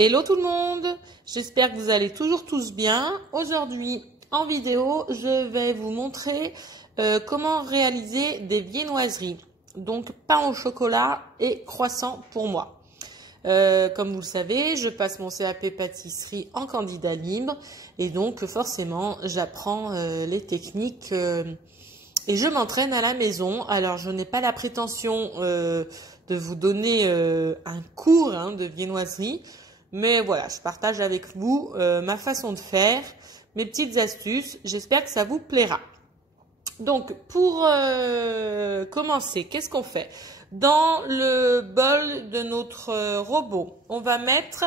Hello tout le monde, j'espère que vous allez toujours tous bien. Aujourd'hui en vidéo, je vais vous montrer comment réaliser des viennoiseries. Donc pain au chocolat et croissant pour moi. Comme vous le savez, je passe mon CAP pâtisserie en candidat libre et donc forcément j'apprends les techniques et je m'entraîne à la maison. Alors je n'ai pas la prétention de vous donner un cours de viennoiserie. Mais voilà, je partage avec vous ma façon de faire, mes petites astuces. J'espère que ça vous plaira. Donc, pour commencer, qu'est-ce qu'on fait? Dans le bol de notre robot, on va mettre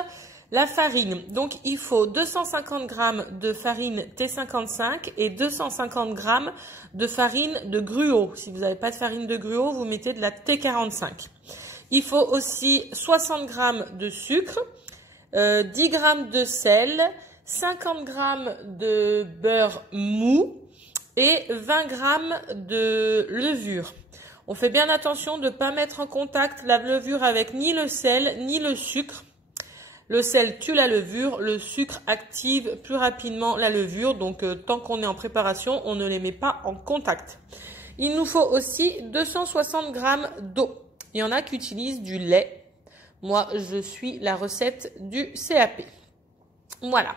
la farine. Donc, il faut 250 g de farine T55 et 250 g de farine de gruau. Si vous n'avez pas de farine de gruau, vous mettez de la T45. Il faut aussi 60 g de sucre. 10 g de sel, 50 g de beurre mou et 20 g de levure. On fait bien attention de ne pas mettre en contact la levure avec ni le sel ni le sucre. Le sel tue la levure, le sucre active plus rapidement la levure. Donc tant qu'on est en préparation, on ne les met pas en contact. Il nous faut aussi 260 g d'eau. Il y en a qui utilisent du lait. Moi, je suis la recette du CAP. Voilà.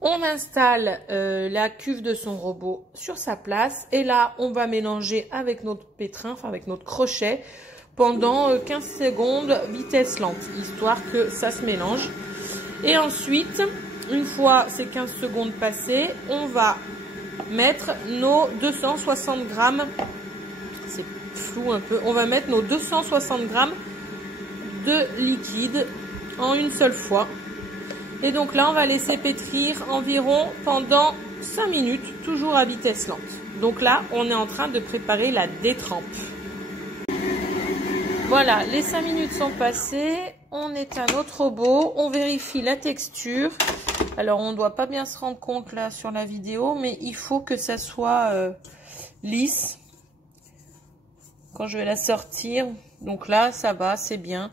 On installe la cuve de son robot sur sa place. Et là, on va mélanger avec notre pétrin, enfin avec notre crochet, pendant 15 secondes, vitesse lente, histoire que ça se mélange. Et ensuite, une fois ces 15 secondes passées, on va mettre nos 260 g. C'est flou un peu. On va mettre nos 260 g de liquide en une seule fois. Et donc là, on va laisser pétrir environ pendant 5 minutes, toujours à vitesse lente. Donc là, on est en train de préparer la détrempe. Voilà, les 5 minutes sont passées. On éteint notre robot. On vérifie la texture. Alors, on ne doit pas bien se rendre compte là sur la vidéo, mais il faut que ça soit lisse quand je vais la sortir. Donc là, ça va, c'est bien.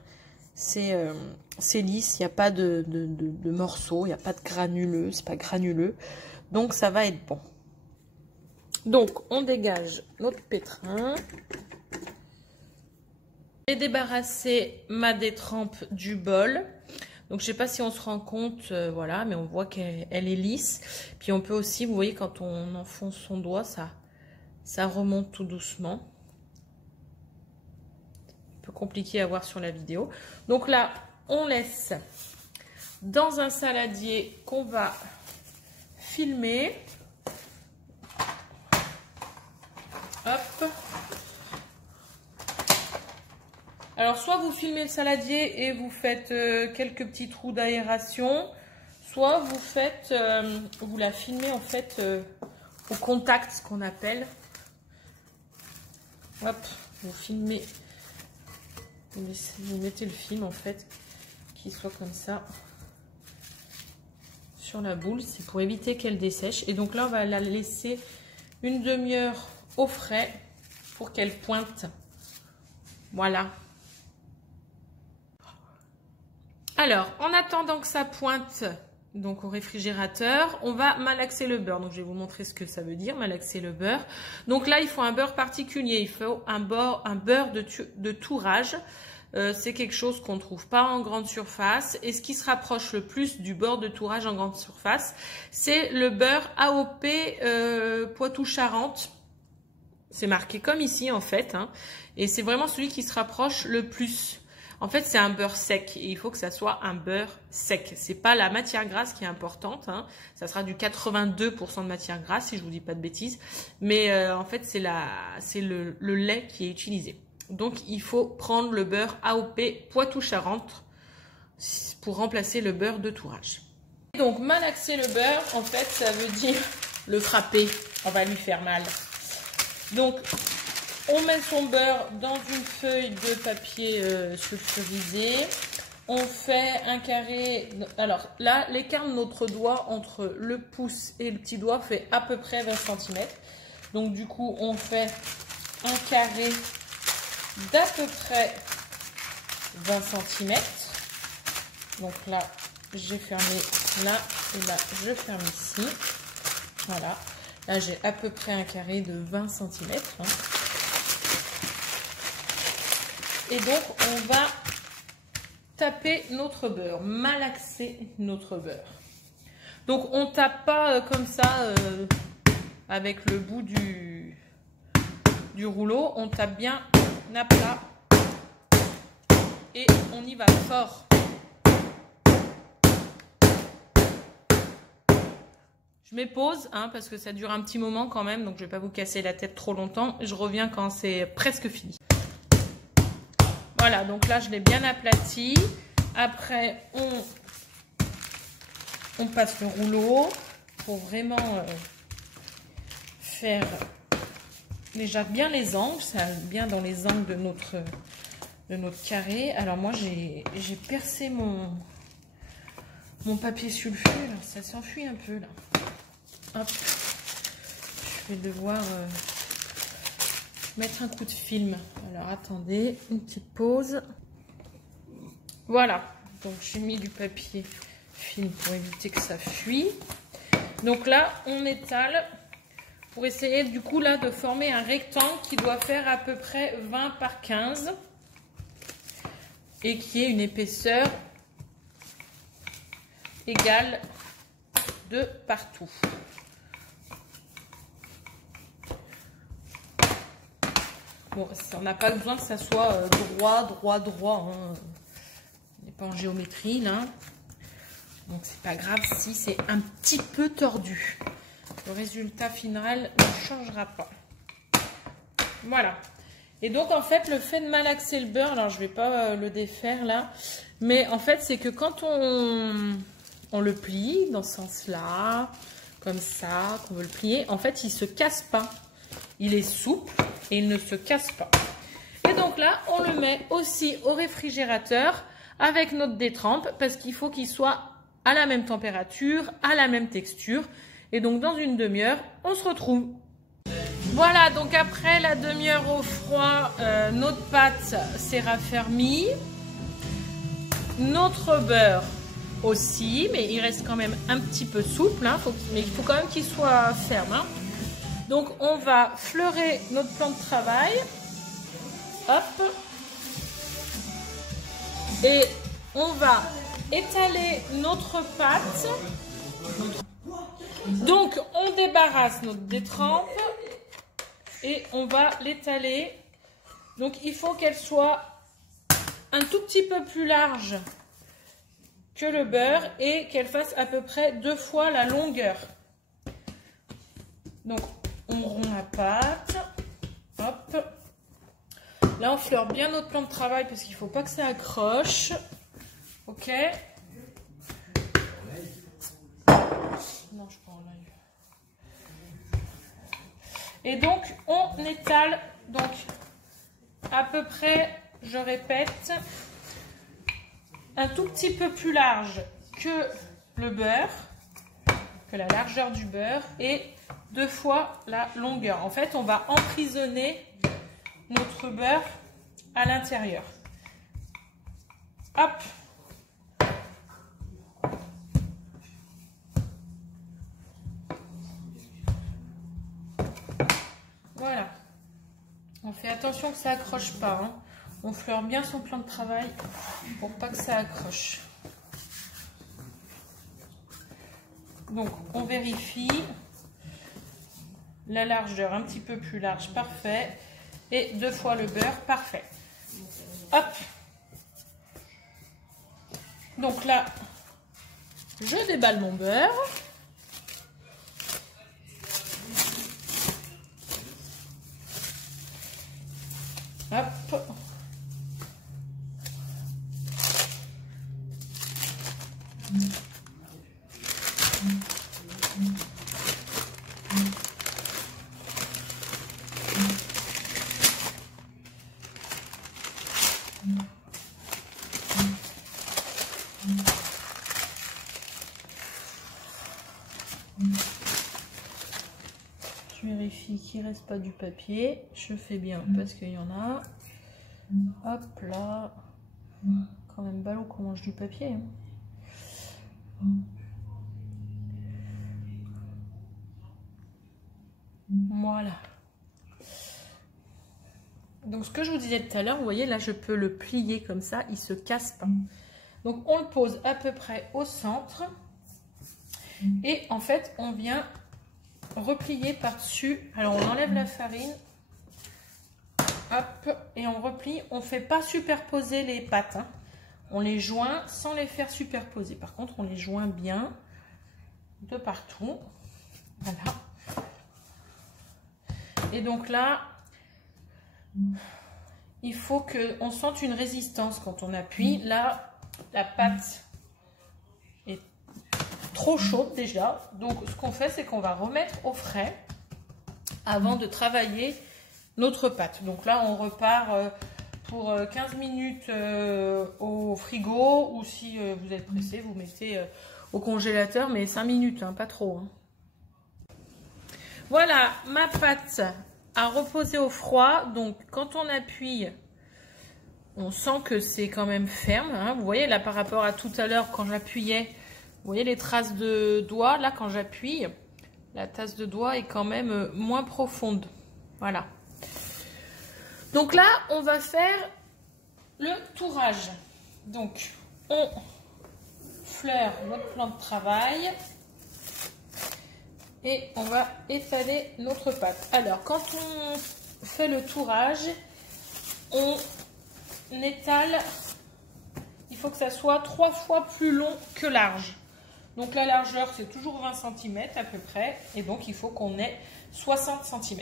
C'est lisse, il n'y a pas de morceaux, il n'y a pas de granuleux, c'est pas granuleux. Donc ça va être bon. Donc on dégage notre pétrin. J'ai débarrassé ma détrempe du bol. Donc je sais pas si on se rend compte, voilà, mais on voit qu'elle est lisse. Puis on peut aussi, vous voyez, quand on enfonce son doigt, ça remonte tout doucement. Compliqué à voir sur la vidéo. Donc là, on laisse dans un saladier qu'on va filmer. Hop. Alors, soit vous filmez le saladier et vous faites quelques petits trous d'aération, soit vous faites, vous la filmez en fait au contact, ce qu'on appelle. Hop, vous filmez. Vous mettez le film en fait, qu'il soit comme ça sur la boule, c'est pour éviter qu'elle dessèche. Et donc là, on va la laisser une demi-heure au frais pour qu'elle pointe. Voilà. Alors, en attendant que ça pointe donc au réfrigérateur, on va malaxer le beurre. Donc, je vais vous montrer ce que ça veut dire, malaxer le beurre. Donc là, il faut un beurre particulier. Il faut un beurre de tourage. C'est quelque chose qu'on ne trouve pas en grande surface. Et ce qui se rapproche le plus du beurre de tourage en grande surface, c'est le beurre AOP Poitou-Charentes. C'est marqué comme ici, en fait. Et c'est vraiment celui qui se rapproche le plus. En fait, c'est un beurre sec et il faut que ça soit un beurre sec. C'est pas la matière grasse qui est importante. Ça sera du 82% de matière grasse, si je vous dis pas de bêtises. Mais en fait, c'est le lait qui est utilisé. Donc, il faut prendre le beurre AOP Poitou-Charentes pour remplacer le beurre de tourage. Donc, malaxer le beurre, en fait, ça veut dire le frapper. On va lui faire mal. Donc, on met son beurre dans une feuille de papier sulfurisé. On fait un carré. Alors là, l'écart de notre doigt entre le pouce et le petit doigt fait à peu près 20 cm. Donc du coup, on fait un carré d'à peu près 20 cm. Donc là, j'ai fermé là et là, je ferme ici. Voilà. Là, j'ai à peu près un carré de 20 cm. Hein. Et donc, on va taper notre beurre, malaxer notre beurre. Donc, on tape pas comme ça avec le bout du rouleau. On tape bien à plat et on y va fort. Je mets pause hein, parce que ça dure un petit moment quand même, donc je ne vais pas vous casser la tête trop longtemps. Je reviens quand c'est presque fini. Voilà, donc là je l'ai bien aplati. Après on passe le rouleau pour vraiment faire déjà bien les angles, ça bien dans les angles de notre carré. Alors moi j'ai percé mon papier sulfure, alors ça s'enfuit un peu là. Hop, je vais devoir mettre un coup de film. Alors attendez, une petite pause. Voilà, donc j'ai mis du papier film pour éviter que ça fuit. Donc là, on étale pour essayer du coup là de former un rectangle qui doit faire à peu près 20 par 15 et qui ait une épaisseur égale de partout. Bon, on n'a pas besoin que ça soit droit. Hein. On n'est pas en géométrie là. Donc c'est pas grave si c'est un petit peu tordu. Le résultat final ne changera pas. Voilà. Et donc en fait le fait de malaxer le beurre, alors je vais pas le défaire là, mais en fait c'est que quand on le plie dans ce sens-là, comme ça, qu'on veut le plier, en fait il se casse pas. Il est souple et il ne se casse pas. Et donc là, on le met aussi au réfrigérateur avec notre détrempe parce qu'il faut qu'il soit à la même température, à la même texture. Et donc dans une demi-heure, on se retrouve. Voilà, donc après la demi-heure au froid, notre pâte s'est raffermie. Notre beurre aussi, mais il reste quand même un petit peu souple. Hein, mais il faut quand même qu'il soit ferme. Hein. Donc on va fleurer notre plan de travail. Hop. Et on va étaler notre pâte. Donc on débarrasse notre détrempe et on va l'étaler. Donc il faut qu'elle soit un tout petit peu plus large que le beurre et qu'elle fasse à peu près 2 fois la longueur. Donc on rompt la pâte. Hop. Là, on fleure bien notre plan de travail parce qu'il ne faut pas que ça accroche. Ok. Non, je prends l'œil. Et donc, on étale donc à peu près, je répète, un tout petit peu plus large que le beurre, que la largeur du beurre et 2 fois la longueur. En fait, on va emprisonner notre beurre à l'intérieur. Hop. Voilà. On fait attention que ça accroche pas. Hein. On fleure bien son plan de travail pour pas que ça accroche. Donc, on vérifie. La largeur un petit peu plus large, parfait. Et 2 fois le beurre, parfait. Hop. Donc là, je déballe mon beurre. Hop. Je vérifie qu'il ne reste pas du papier. Je fais bien parce qu'il y en a. Hop là. Quand même ballot qu'on mange du papier. Hein. Voilà. Donc ce que je vous disais tout à l'heure, vous voyez là je peux le plier comme ça, il se casse pas. Donc on le pose à peu près au centre et en fait on vient replier par-dessus. Alors on enlève la farine, hop, et on replie. On ne fait pas superposer les pâtes, hein. On les joint sans les faire superposer. Par contre on les joint bien de partout. Voilà. Et donc là, il faut qu'on sente une résistance quand on appuie. Là, la pâte est trop chaude déjà. Donc, ce qu'on fait, c'est qu'on va remettre au frais avant de travailler notre pâte. Donc là, on repart pour 15 minutes au frigo. Ou si vous êtes pressé, vous mettez au congélateur, mais 5 minutes, hein, pas trop. Hein. Voilà, ma pâte a reposé au froid. Donc, quand on appuie, on sent que c'est quand même ferme. Hein. Vous voyez, là, par rapport à tout à l'heure, quand j'appuyais, vous voyez les traces de doigts. Là, quand j'appuie, la tasse de doigt est quand même moins profonde. Voilà. Donc là, on va faire le tourage. Donc, on fleure notre plan de travail. Et on va étaler notre pâte. Alors, quand on fait le tourage, on étale, il faut que ça soit 3 fois plus long que large. Donc la largeur, c'est toujours 20 cm à peu près. Et donc, il faut qu'on ait 60 cm.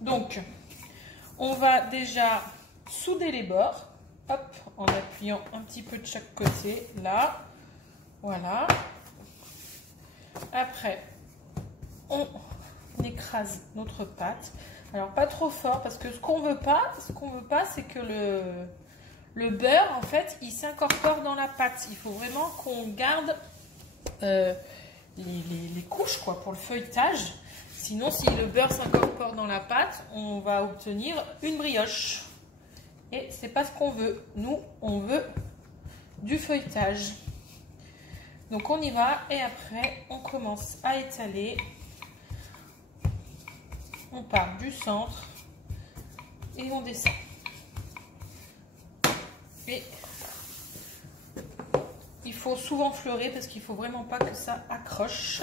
Donc, on va déjà souder les bords. Hop, en appuyant un petit peu de chaque côté. Là, voilà. Après, on écrase notre pâte. Alors pas trop fort parce que ce qu'on veut pas, c'est que le beurre en fait, il s'incorpore dans la pâte. Il faut vraiment qu'on garde les couches quoi pour le feuilletage. Sinon, si le beurre s'incorpore dans la pâte, on va obtenir une brioche. Et c'est pas ce qu'on veut. Nous, on veut du feuilletage. Donc on y va et après on commence à étaler. On part du centre et on descend. Et il faut souvent fleurer parce qu'il ne faut vraiment pas que ça accroche.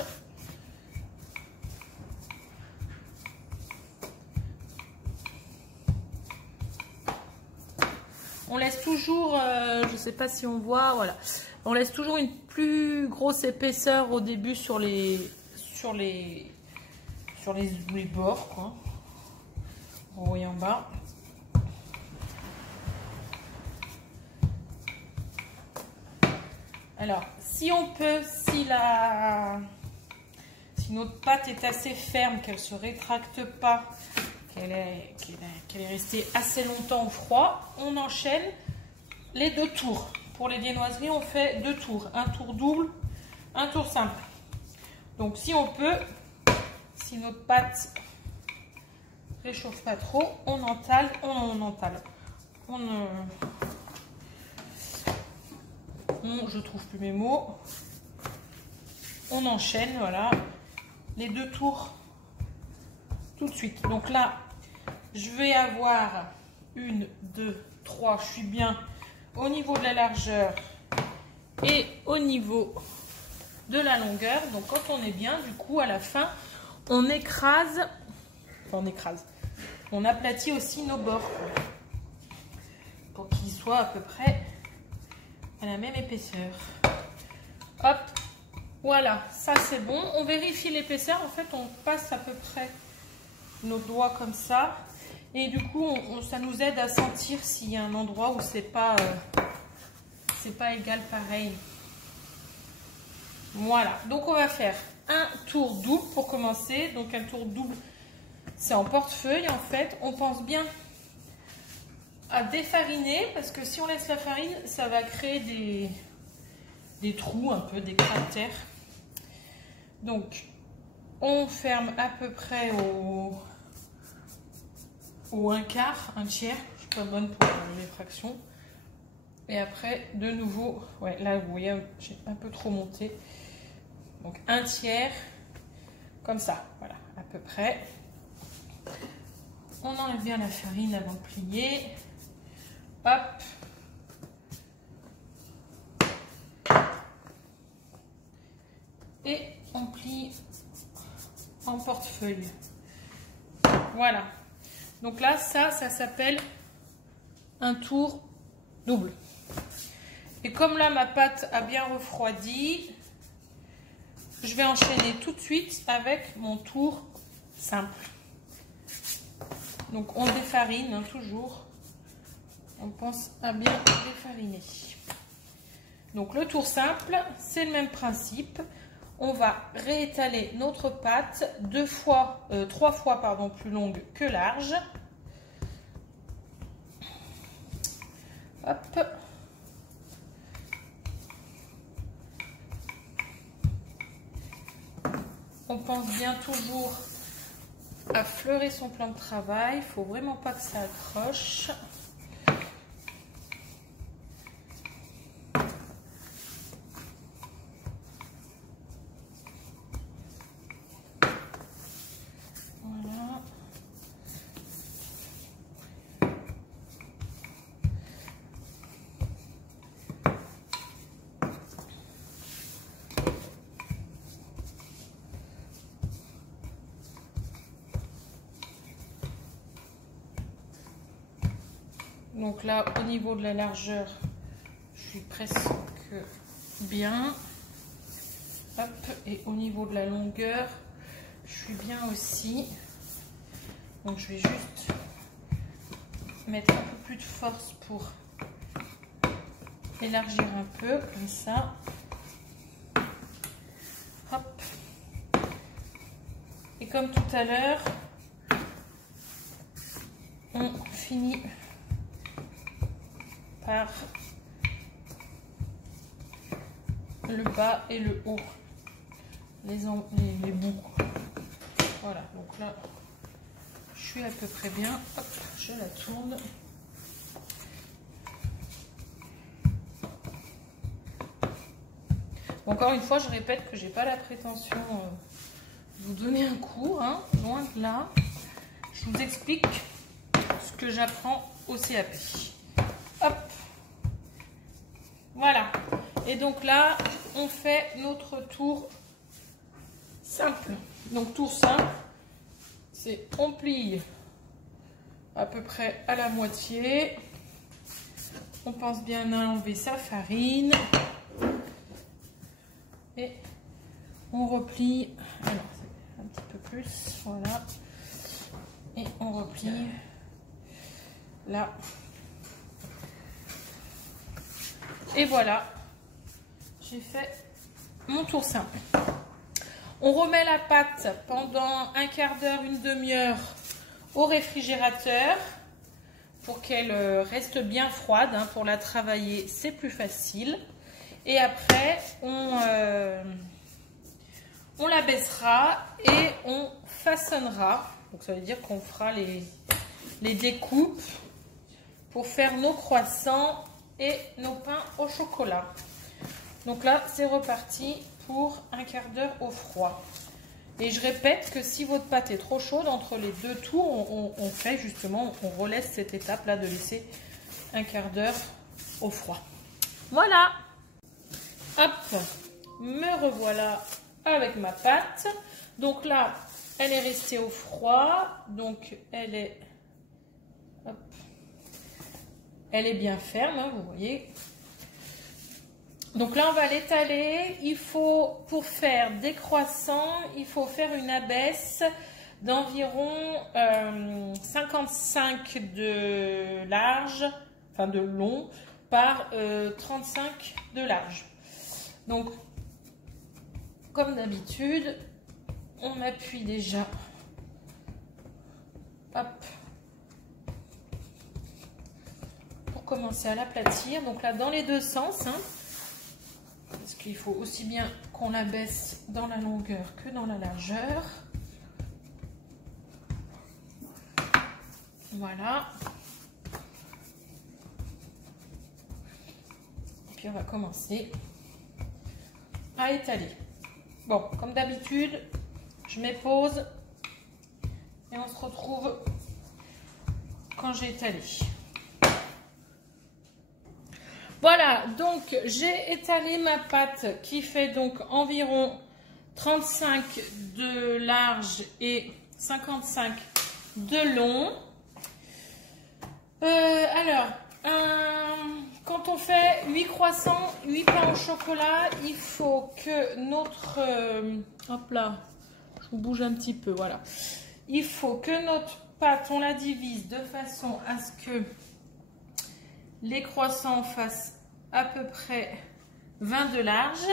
On laisse toujours, je ne sais pas si on voit, voilà. On laisse toujours une plus grosse épaisseur au début sur les bords, quoi. En haut et en bas. Alors, si on peut, si notre pâte est assez ferme, qu'elle ne se rétracte pas, qu'elle est restée assez longtemps au froid, on enchaîne les 2 tours. Pour les viennoiseries, on fait 2 tours. Un tour double, un tour simple. Donc, si on peut, si notre pâte ne réchauffe pas trop, on entale. Je trouve plus mes mots. On enchaîne, voilà, les 2 tours tout de suite. Donc là, je vais avoir 1, 2, 3. Je suis bien au niveau de la largeur et au niveau de la longueur. Donc quand on est bien, du coup à la fin on écrase, on aplatit aussi nos bords pour qu'ils soient à peu près à la même épaisseur. Hop, voilà, ça c'est bon. On vérifie l'épaisseur. En fait on passe à peu près nos doigts comme ça et du coup ça nous aide à sentir s'il y a un endroit où c'est pas égal pareil. Voilà, donc on va faire un tour double pour commencer. Donc un tour double, c'est en portefeuille en fait. On pense bien à défariner parce que si on laisse la farine, ça va créer des trous, un peu des cratères. Donc on ferme à peu près au 1/4, 1/3. Je suis pas bonne pour les fractions. Et après, de nouveau, ouais, là, vous voyez, j'ai un peu trop monté. Donc, un tiers, comme ça, voilà, à peu près. On enlève bien la farine avant de plier. Hop. Et on plie en portefeuille. Voilà. Donc là, ça s'appelle un tour double. Et comme là, ma pâte a bien refroidi, je vais enchaîner tout de suite avec mon tour simple. Donc on défarine, hein, toujours. On pense à bien défariner. Donc le tour simple, c'est le même principe. On va réétaler notre pâte trois fois pardon, plus longue que large. Hop. On pense bien toujours à fleurer son plan de travail. Il ne faut vraiment pas que ça accroche. Voilà. Donc là, au niveau de la largeur, je suis presque bien. Hop, et au niveau de la longueur, je suis bien aussi. Donc je vais juste mettre un peu plus de force pour élargir un peu, comme ça. Hop. Et comme tout à l'heure, on finit par le bas et le haut, les bouts. Voilà, donc là, je suis à peu près bien. Hop, je la tourne. Encore une fois, je répète que j'ai pas la prétention de vous donner un cours, hein, loin de là. Je vous explique ce que j'apprends au CAP. Hop, voilà. Et donc là, on fait notre tour simple. Donc tour simple, c'est on plie à peu près à la moitié. On pense bien à enlever sa farine. Et on replie, alors un petit peu plus, voilà. Et on replie là. Et voilà, j'ai fait mon tour simple. On remet la pâte pendant un quart d'heure, une demi-heure au réfrigérateur pour qu'elle reste bien froide. Hein, pour la travailler, c'est plus facile. Et après, on la baissera et on façonnera. Donc ça veut dire qu'on fera les découpes pour faire nos croissants et nos pains au chocolat. Donc là, c'est reparti pour un quart d'heure au froid. Et je répète que si votre pâte est trop chaude, entre les deux tours, on fait justement, on relaisse cette étape-là de laisser un quart d'heure au froid. Voilà. Hop, me revoilà avec ma pâte. Donc là, elle est restée au froid. Donc elle est, hop, elle est bien ferme, hein, vous voyez. Donc là, on va l'étaler. Il faut, pour faire des croissants, il faut faire une abaisse d'environ 55 de large, enfin de long, par 35 de large. Donc, comme d'habitude, on appuie déjà, hop, pour commencer à l'aplatir. Donc là, dans les deux sens, hein, parce qu'il faut aussi bien qu'on la baisse dans la longueur que dans la largeur. Voilà. puis on va commencer à étaler. Bon, comme d'habitude, je mets pause et on se retrouve quand j'ai étalé. Voilà, donc j'ai étalé ma pâte qui fait donc environ 35 de large et 55 de long. Quand on fait 8 croissants, 8 pains au chocolat, il faut que notre... hop là, je vous bouge un petit peu, voilà. Il faut que notre pâte, on la divise de façon à ce que les croissants fassent à peu près 20 de large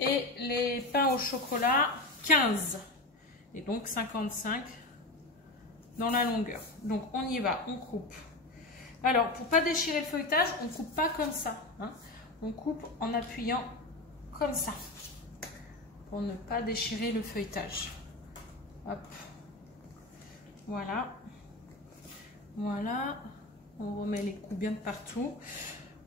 et les pains au chocolat 15 et donc 55 dans la longueur. Donc on y va, on coupe. Alors pour pas déchirer le feuilletage, on coupe pas comme ça, hein. On coupe en appuyant comme ça pour ne pas déchirer le feuilletage. Hop. Voilà. Voilà. On remet les coups bien de partout.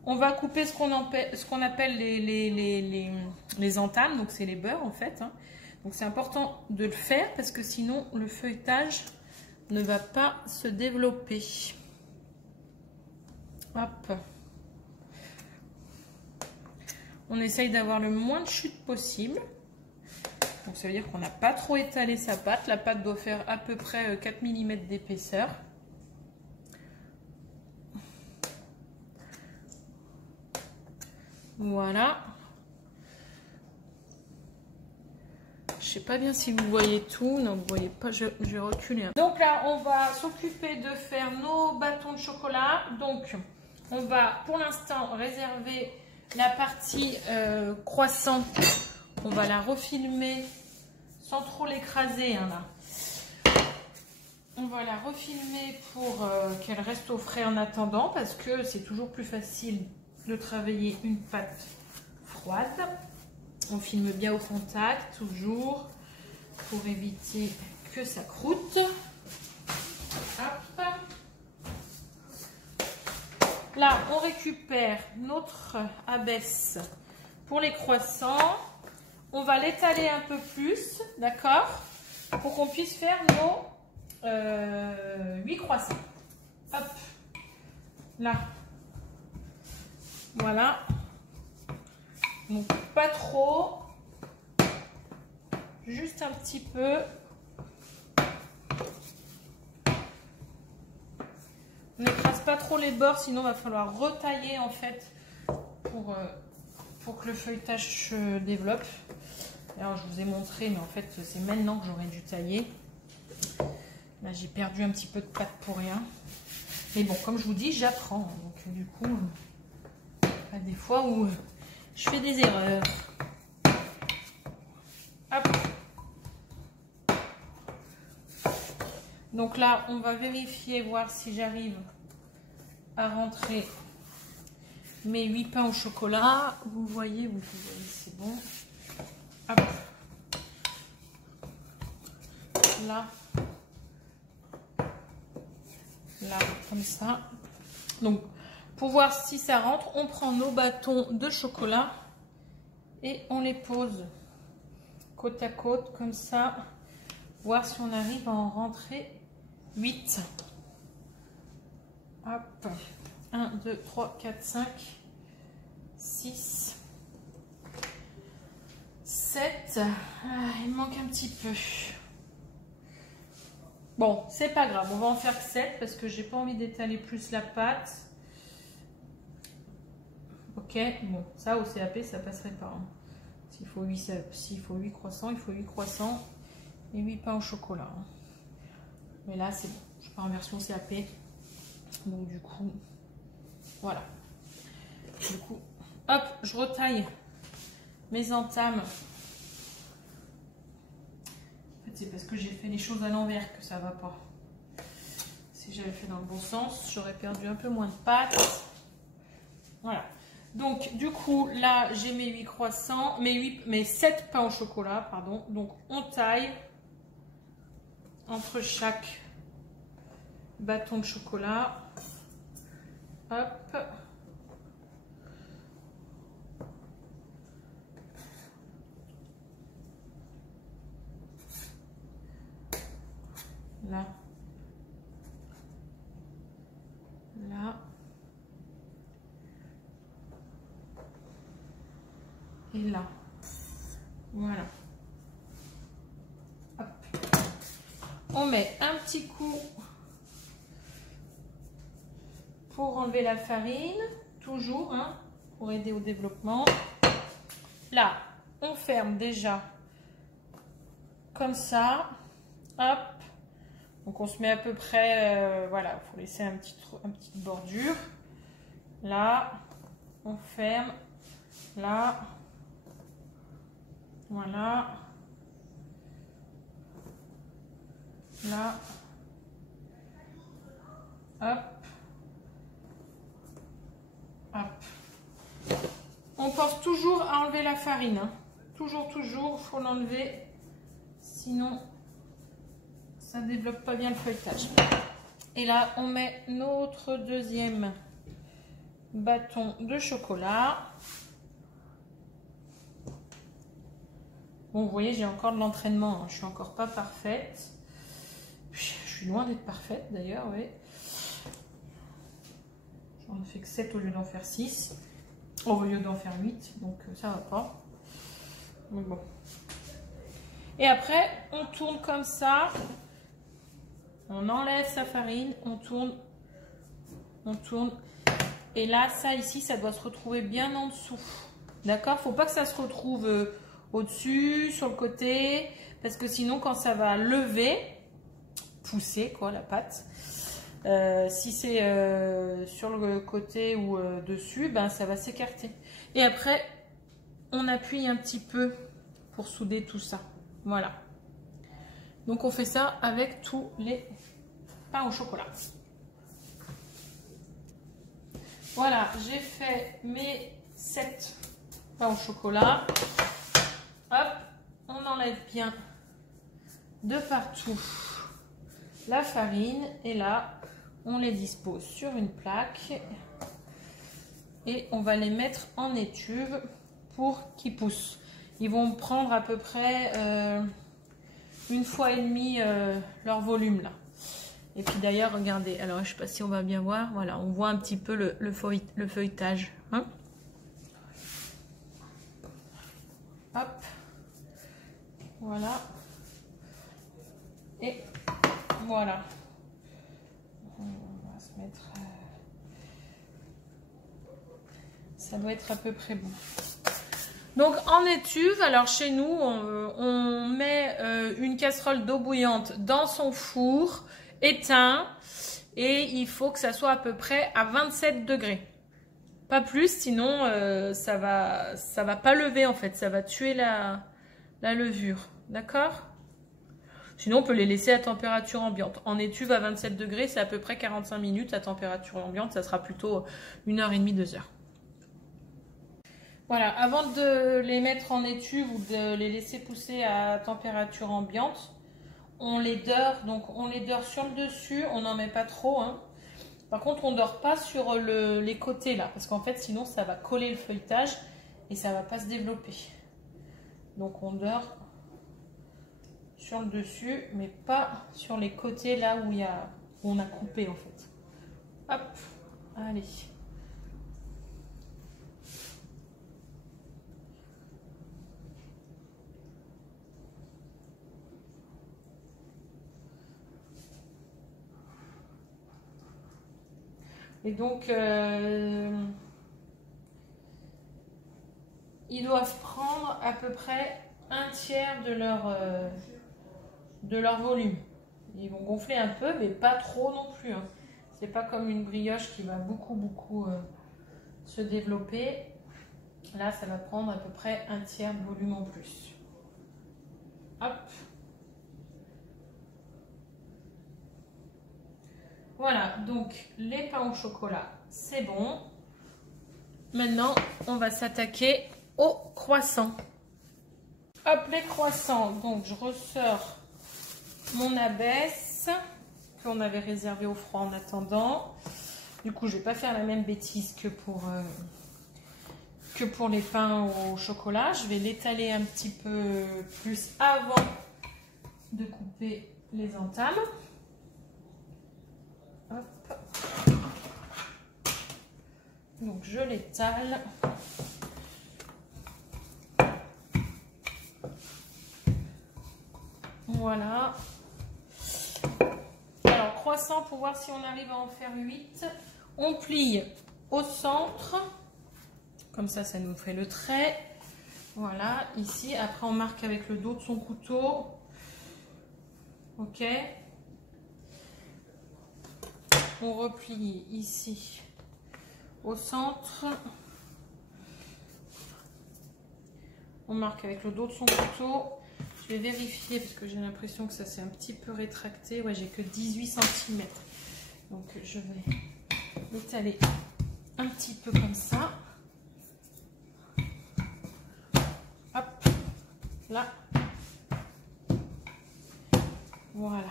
On va couper ce qu'on appelle les entames, donc c'est les beurres en fait, hein. Donc c'est important de le faire parce que sinon le feuilletage ne va pas se développer. Hop. On essaye d'avoir le moins de chute possible. Donc ça veut dire qu'on n'a pas trop étalé sa pâte. La pâte doit faire à peu près 4 mm d'épaisseur. Voilà. Je sais pas bien si vous voyez tout. Non, vous voyez pas, je vais reculer. Donc là, on va s'occuper de faire nos bâtons de chocolat. Donc, on va pour l'instant réserver la partie croissant. On va la refilmer sans trop l'écraser, hein, là. On va la refilmer pour qu'elle reste au frais en attendant parce que c'est toujours plus facile de travailler une pâte froide. On filme bien au contact, toujours, pour éviter que ça croûte. Hop. Là, on récupère notre abaisse pour les croissants. On va l'étaler un peu plus, d'accord, pour qu'on puisse faire nos 8 croissants. Hop. Là. Voilà. Donc pas trop, juste un petit peu. On n'écrase pas trop les bords, sinon il va falloir retailler en fait pour que le feuilletage se développe. Alors je vous ai montré, mais en fait c'est maintenant que j'aurais dû tailler. Là j'ai perdu un petit peu de pâte pour rien. Mais bon, comme je vous dis, j'apprends. Donc du coup, il y a des fois où je fais des erreurs. Hop. Donc là, on va vérifier, voir si j'arrive à rentrer mes 8 pains au chocolat. Vous voyez, c'est bon. Hop. Là. Là, comme ça. Donc, pour voir si ça rentre, on prend nos bâtons de chocolat et on les pose côte à côte, comme ça. Voir si on arrive à en rentrer 8. Hop. 1, 2, 3, 4, 5, 6, 7. Il manque un petit peu. Bon, c'est pas grave, on va en faire 7 parce que j'ai pas envie d'étaler plus la pâte. Ok, bon, ça au CAP, ça passerait pas. Hein. S'il faut 8 croissants, il faut 8 croissants et 8 pains au chocolat. Hein. Mais là, c'est bon, je pars en version CAP. Donc du coup, voilà. Du coup, hop, je retaille mes entames. C'est parce que j'ai fait les choses à l'envers que ça va pas. Si j'avais fait dans le bon sens, j'aurais perdu un peu moins de pâte. Voilà. Donc, du coup, là, j'ai mes 8 croissants, mes 7 pains au chocolat, pardon. Donc, on taille entre chaque bâton de chocolat. Hop. là, là, et là. Voilà. Hop. On met un petit coup pour enlever la farine, toujours, hein, pour aider au développement. Là, on ferme déjà comme ça. Hop. Donc on se met à peu près, voilà, il faut laisser une petite bordure. Là, on ferme. Là. Voilà. Là. Hop. Hop. On pense toujours à enlever la farine. Hein. Toujours, il faut l'enlever. Sinon, ça ne développe pas bien le feuilletage. Et là, on met notre deuxième bâton de chocolat. Bon, vous voyez, j'ai encore de l'entraînement. Hein. Je suis encore pas parfaite. Je suis loin d'être parfaite d'ailleurs, oui. J'en ai fait que 7 au lieu d'en faire 6. Au lieu d'en faire 8, donc ça va pas. Mais bon. Et après, on tourne comme ça. On enlève sa farine, on tourne. On tourne. Et là, ça ici, ça doit se retrouver bien en dessous. D'accord? Faut pas que ça se retrouve au-dessus, sur le côté. Parce que sinon, quand ça va lever, pousser quoi, la pâte. Si c'est sur le côté ou dessus, ben, ça va s'écarter. Et après, on appuie un petit peu pour souder tout ça. Voilà. Donc, on fait ça avec tous les pains au chocolat. Voilà, j'ai fait mes 7 pains au chocolat. Hop, on enlève bien de partout la farine. Et là, on les dispose sur une plaque et on va les mettre en étuve pour qu'ils poussent. Ils vont prendre à peu près 1,5 fois leur volume là. Et puis d'ailleurs, regardez, alors je ne sais pas si on va bien voir, voilà, on voit un petit peu le feuilletage. Hein, hop, voilà. Et voilà. On va se mettre... ça doit être à peu près bon. Donc en étuve, alors chez nous, on met une casserole d'eau bouillante dans son four éteint et il faut que ça soit à peu près à 27 degrés. Pas plus, sinon ça va pas lever en fait, ça va tuer la levure. D'accord? Sinon, on peut les laisser à température ambiante. En étuve à 27 degrés, c'est à peu près 45 minutes. À température ambiante, ça sera plutôt 1h30, 2h. Voilà, avant de les mettre en étuve ou de les laisser pousser à température ambiante, on les dore. Donc, on les dore sur le dessus, on n'en met pas trop. Hein. Par contre, on ne dore pas sur les côtés là, parce qu'en fait, sinon, ça va coller le feuilletage et ça ne va pas se développer. Donc, on dore sur le dessus, mais pas sur les côtés là où on a coupé en fait. Hop, allez. Et donc, ils doivent prendre à peu près 1/3 de leur volume. Ils vont gonfler un peu, mais pas trop non plus. Hein. C'est pas comme une brioche qui va beaucoup se développer. Là, ça va prendre à peu près 1/3 de volume en plus. Hop. Voilà, donc les pains au chocolat, c'est bon. Maintenant, on va s'attaquer aux croissants. Hop, les croissants. Donc, je ressors mon abaisse qu'on avait réservé au froid en attendant. Du coup, je ne vais pas faire la même bêtise que pour les pains au chocolat. Je vais l'étaler un petit peu plus avant de couper les entames. Donc je l'étale. Voilà. Alors croissant, pour voir si on arrive à en faire 8. On plie au centre. Comme ça nous fait le trait. Voilà, ici. Après on marque avec le dos de son couteau. Ok. On replie ici au centre. On marque avec le dos de son couteau. Je vais vérifier parce que j'ai l'impression que ça s'est un petit peu rétracté. Ouais, j'ai que 18 cm. Donc je vais l'étaler un petit peu comme ça. Hop, là. Voilà.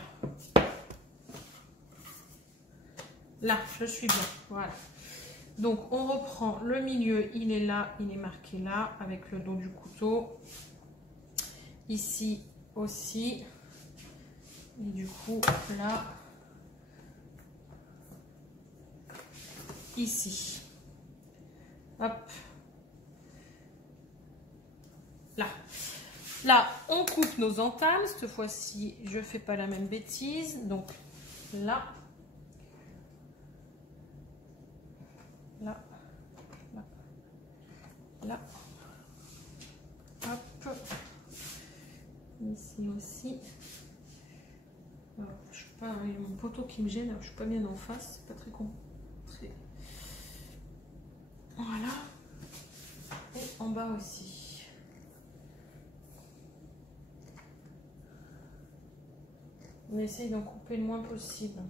Là, je suis bien. Voilà. Donc, on reprend le milieu. Il est là, il est marqué là, avec le dos du couteau. Ici aussi. Et du coup, là. Ici. Hop. Là. Là, on coupe nos entames. Cette fois-ci, je ne fais pas la même bêtise. Donc, là. Là, là, là, hop, ici aussi. Alors, je suis pas, il y a mon poteau qui me gêne, alors je suis pas bien en face, c'est pas très con. Voilà, et en bas aussi. On essaye d'en couper le moins possible.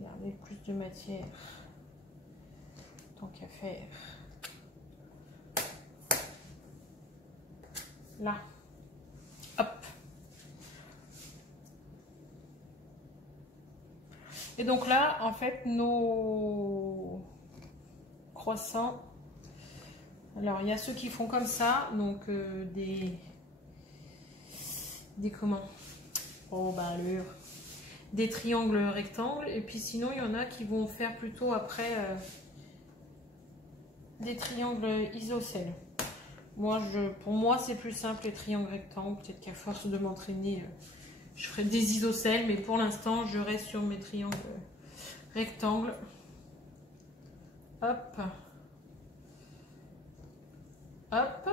Garder plus de matière. Tant qu'à faire. Là. Hop. Et donc là, en fait, nos croissants. Alors, il y a ceux qui font comme ça. Donc, des comment? Oh, bah, allure. Des triangles rectangles. Et puis, sinon, il y en a qui vont faire plutôt après... des triangles isocèles. Pour moi, c'est plus simple les triangles rectangles. Peut-être qu'à force de m'entraîner, je ferai des isocèles. Mais pour l'instant, je reste sur mes triangles rectangles. Hop. Hop.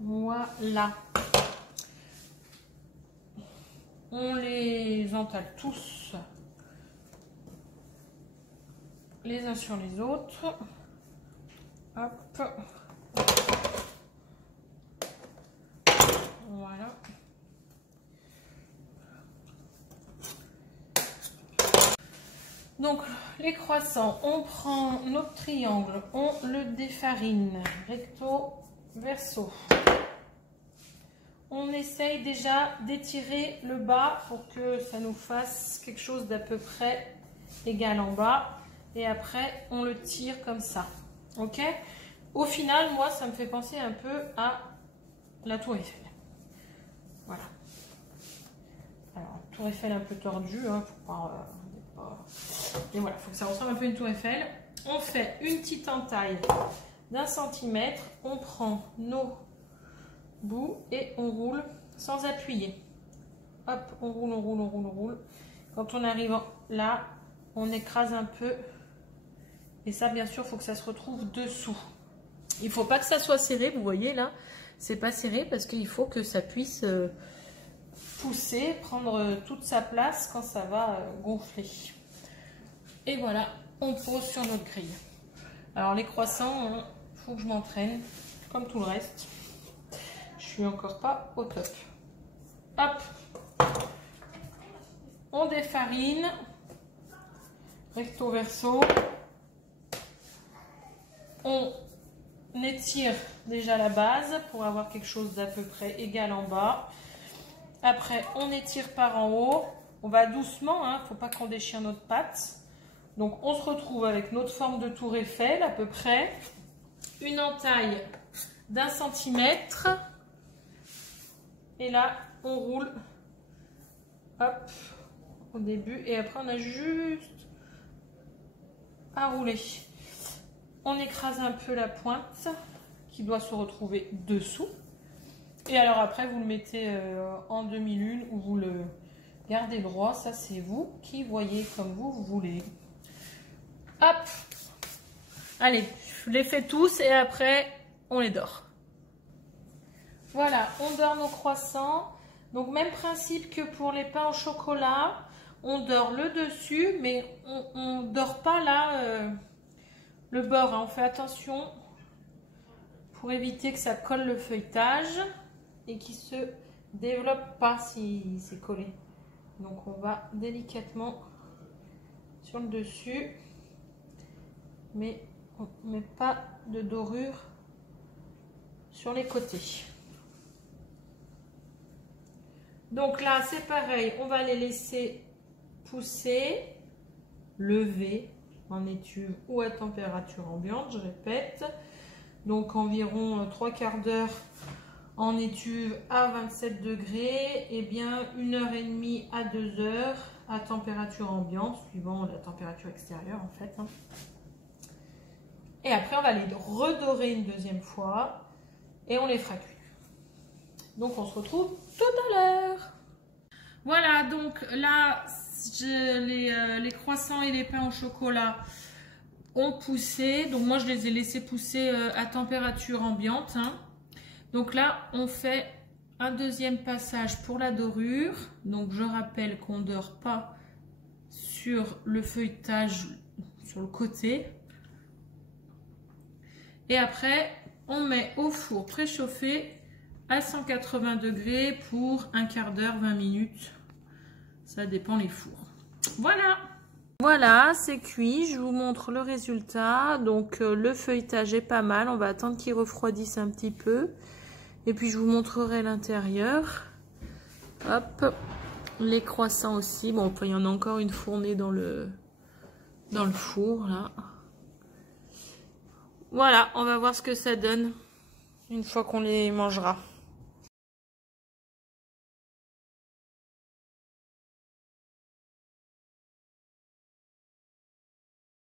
Voilà. On les entale tous les uns sur les autres. Hop. Voilà. Donc les croissants, on prend notre triangle, on le défarine recto verso. On essaye déjà d'étirer le bas pour que ça nous fasse quelque chose d'à peu près égal en bas. Et après, on le tire comme ça. Ok? Au final, moi, ça me fait penser un peu à la tour Eiffel. Voilà. Alors, tour Eiffel un peu tordue. Hein, et voilà, il faut que ça ressemble un peu à une tour Eiffel. On fait une petite entaille d'1 centimètre. On prend nos bout et on roule sans appuyer. Hop, on roule, on roule, on roule, on roule. Quand on arrive là, on écrase un peu. Et ça, bien sûr, il faut que ça se retrouve dessous. Il ne faut pas que ça soit serré, vous voyez là, c'est pas serré parce qu'il faut que ça puisse pousser, prendre toute sa place quand ça va gonfler. Et voilà, on pose sur notre grille. Alors les croissants, il faut que je m'entraîne, comme tout le reste. Je suis encore pas au top. Hop, on défarine, recto verso. On étire déjà la base pour avoir quelque chose d'à peu près égal en bas. Après, on étire par en haut. On va doucement, hein, faut pas qu'on déchire notre pâte. Donc, on se retrouve avec notre forme de tour Eiffel à peu près. Une entaille d'1 centimètre. Et là, on roule. Hop, au début. Et après, on a juste à rouler. On écrase un peu la pointe qui doit se retrouver dessous. Et alors après, vous le mettez en demi-lune ou vous le gardez droit. Ça, c'est vous qui voyez comme vous voulez. Hop. Allez, je les fais tous et après, on les dore. Voilà, on dore nos croissants. Donc, même principe que pour les pains au chocolat. On dore le dessus, mais on ne dore pas là le bord. Hein. On fait attention pour éviter que ça colle le feuilletage et qu'il se développe pas si c'est collé. Donc, on va délicatement sur le dessus, mais on ne met pas de dorure sur les côtés. Donc là, c'est pareil, on va les laisser pousser, lever en étuve ou à température ambiante, je répète. Donc environ 3/4 d'heure en étuve à 27 degrés et bien 1h30 à 2 heures à température ambiante, suivant la température extérieure en fait. Et après, on va les redorer une deuxième fois et on les fera cuire. Donc on se retrouve tout à l'heure. Voilà, donc là, les croissants et les pains au chocolat ont poussé. Donc moi, je les ai laissés pousser à température ambiante. Hein. Donc là, on fait un deuxième passage pour la dorure. Donc je rappelle qu'on ne dore pas sur le feuilletage, sur le côté. Et après, on met au four préchauffé à 180 degrés pour 1/4 d'heure, 20 minutes. Ça dépend les fours. Voilà. Voilà, c'est cuit. Je vous montre le résultat. Donc, le feuilletage est pas mal. On va attendre qu'il refroidisse un petit peu. Et puis, je vous montrerai l'intérieur. Hop. Les croissants aussi. Bon, il y en a encore une fournée dans le four, là. Voilà, on va voir ce que ça donne une fois qu'on les mangera.